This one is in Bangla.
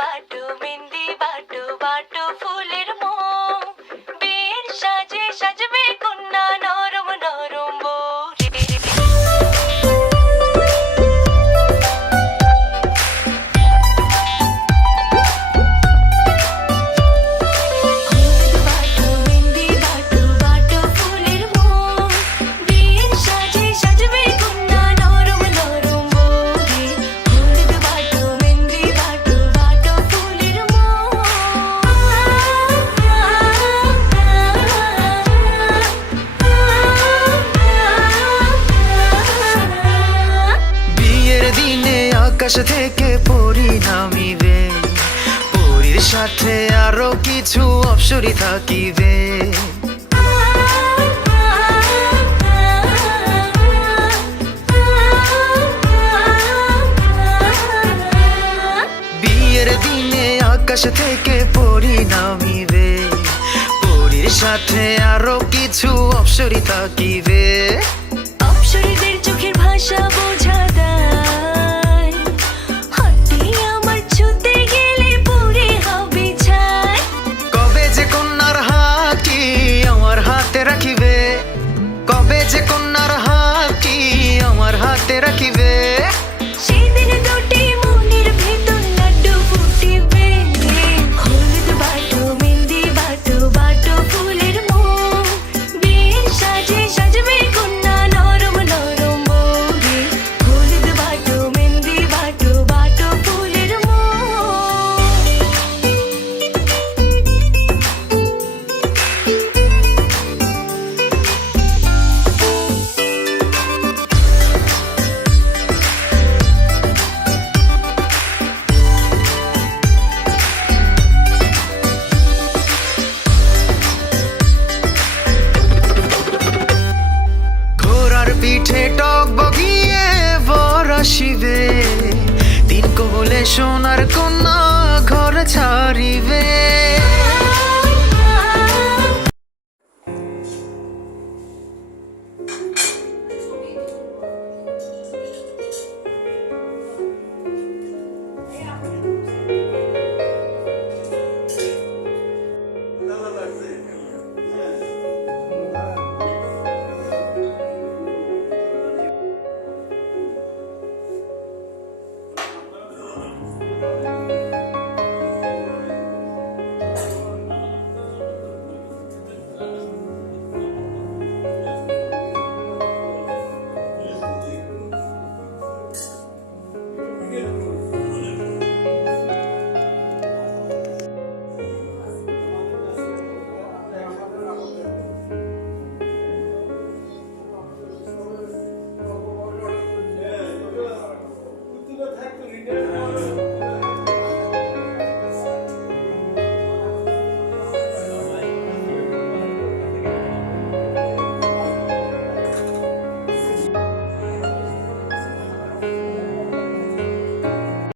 বাটো মেহেন্দি বাটো বাটো ফুলের মোম বিয়ের সাজে সাজবে কন্যা নরম নরম বউ হলুদ বাটো মেহেন্দি বাটো বাটো ফুলের মোম বিয়ের সাজে সাজবে কন্যা নরম নরম বউ হলুদ বাটো মেহেন্দি বাটো বাটো ফুলের বিয়ের দিনে আকাশ থেকে পরি নামিবে, পরীর সাথে আরো কিছু অপ্সরী থাকিবে। বিয়ের দিনে আকাশ থেকে পরি নামিবে, পরীর সাথে আরো কিছু অপ্সরী থাকিবে। অপ্সরীদের চোখের ভাষা বোঝা দায়, হাতে আমার ছুতে গেলে পড়ে হবে ছাই। কবে যে কন্যার হাতটি আমার হাতে রাখিবে, কবে যে কন্যার হাতটি আমার হাতে রাখিবে। সেদিন দুটি মনের ভেতর লাড্ডু ফুটিবে। হলুদ বাটো মেহেন্দি বাটো বাটো ফুলের মোম বিয়ের সাজে সাজবে কন্যা নরম নরম বউ হলুদ বাটো মেহেন্দি বাটো বাটো ফুলের ঘোড়ার পিঠে টক বগিয়ে বর আসিবে, তিন কবলে সোনার কন্যা ঘর ছাড়িবে।